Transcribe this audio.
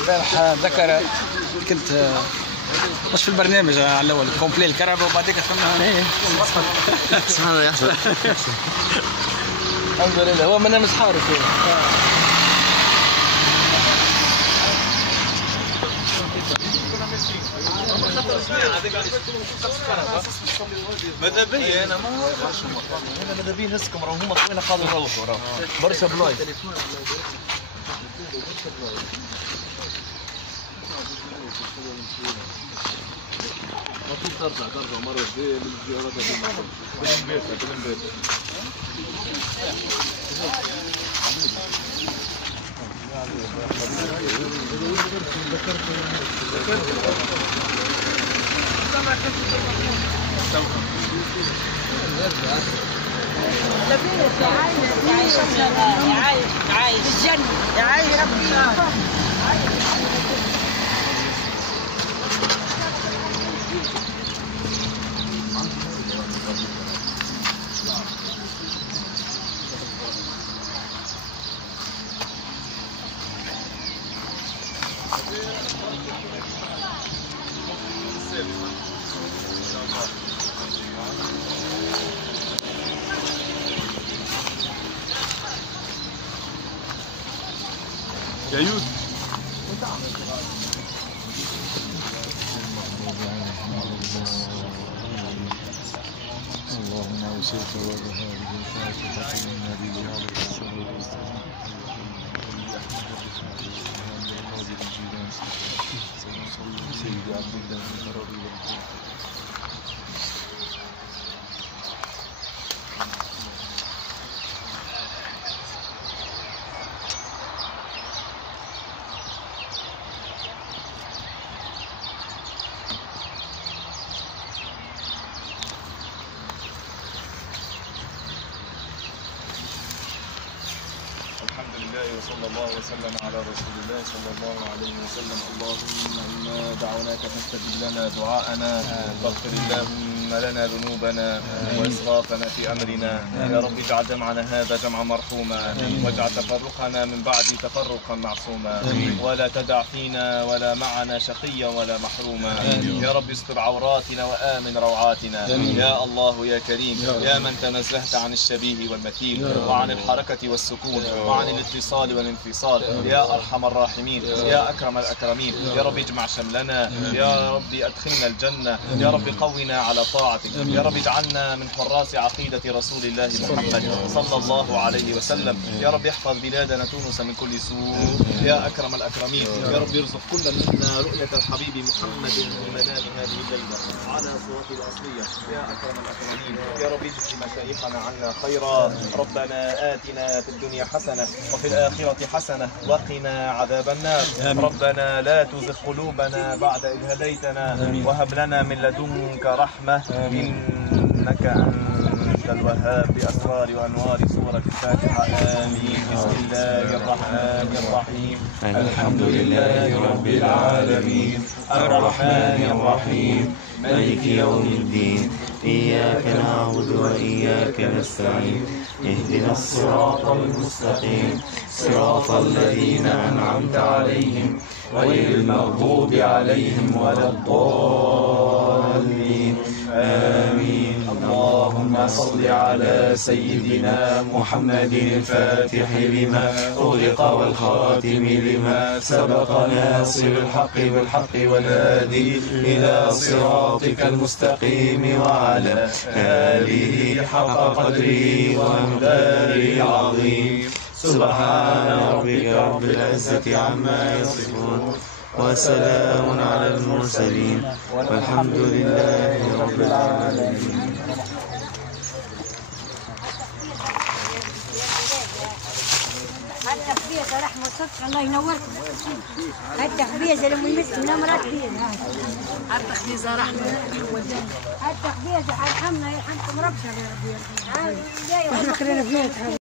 البارح ذكر كنت مش في البرنامج على الاول كومبلي الكهرباء وبعديك فهمنا سبحان الله يحصل. الحمد لله هو ما نامش حارس ماذا بيا انا ما نعرفش انا ماذا بيا نسكم راهم هما طوينا قالوا نروحوا راهم برشا بلايص. ترجع مرة جاية من الزيارات بالبيت. عايش بالجنة يعيش ربي. يا يوسف اللهم اوصيك وبهذه الفاتحة للنبي عليه الصلاة والسلام. سيدي عبد الله بن ربيع. الحمد لله وصلى الله وسلم على رسول الله صلى الله عليه وسلم. اللهم إنا دعوناك فاستجب لنا دعاءنا واغفر اللهم لنا ذنوبنا وإسرافنا في أمرنا. يا رب اجعل جمعنا هذا جمعا مرحوما واجعل تفرقنا من بعد تفرقا معصوما ولا تدع فينا ولا معنا شقيا ولا محروما. يا رب استر عوراتنا وآمن روعاتنا. يا الله يا كريم يا من تنزهت عن الشبيه والمثيل وعن الحركة والسكون وعن الاتصال والانفصال. يا أرحم الراحمين يا أكرم الأكرمين. يا رب اجمع شملنا. يا رب أدخلنا الجنة. يا رب قونا على طاعتك. يا رب اجعلنا من حراس عقيدة رسول الله محمد صلى الله عليه وسلم. يا رب احفظ بلادنا تونس من كل سوء. يا أكرم الأكرمين. يا رب ارزق كل منا رؤية الحبيب محمد في منام هذه الليلة على صورته الأصلية. يا أكرم الأكرمين. يا رب اجزي مشايخنا عنا خيرا. ربنا آتنا في الدنيا حسنة وفي الآخرة حسنة وقنا عذاب النار. ربنا لا تزغ قلوبنا بعد إذ هديتنا وهب لنا من لدنك رحمة إنك أنت الوهاب. بأسرار وأنوار سورة الفاتحة آمين. بسم الله الرحمن الرحيم. الحمد لله رب العالمين الرحمن الرحيم مالك يوم الدين. إياك نعبد وإياك نستعين. اهدنا الصراط المستقيم صراط الذين أنعمت عليهم غير المغضوب عليهم ولا الضالين آمين. اللهم صل على سيدنا محمد الفاتح لما أغلق والخاتم لما سبق ناصر الحق بالحق والهادي إلى صراطك المستقيم وعلى آله حق قدره ومقداره العظيم. سبحان ربك رب العزة عما يصفون وسلام على المرسلين والحمد لله رب العالمين. التخبيزة رحمة وصدق الله ينوركم. التخبيزة لما يمس من أمرات فيه. التخبيزة رحمة التخبيزة ارحمنا يرحمكم ربنا يا ربي. احنا كلنا بنات.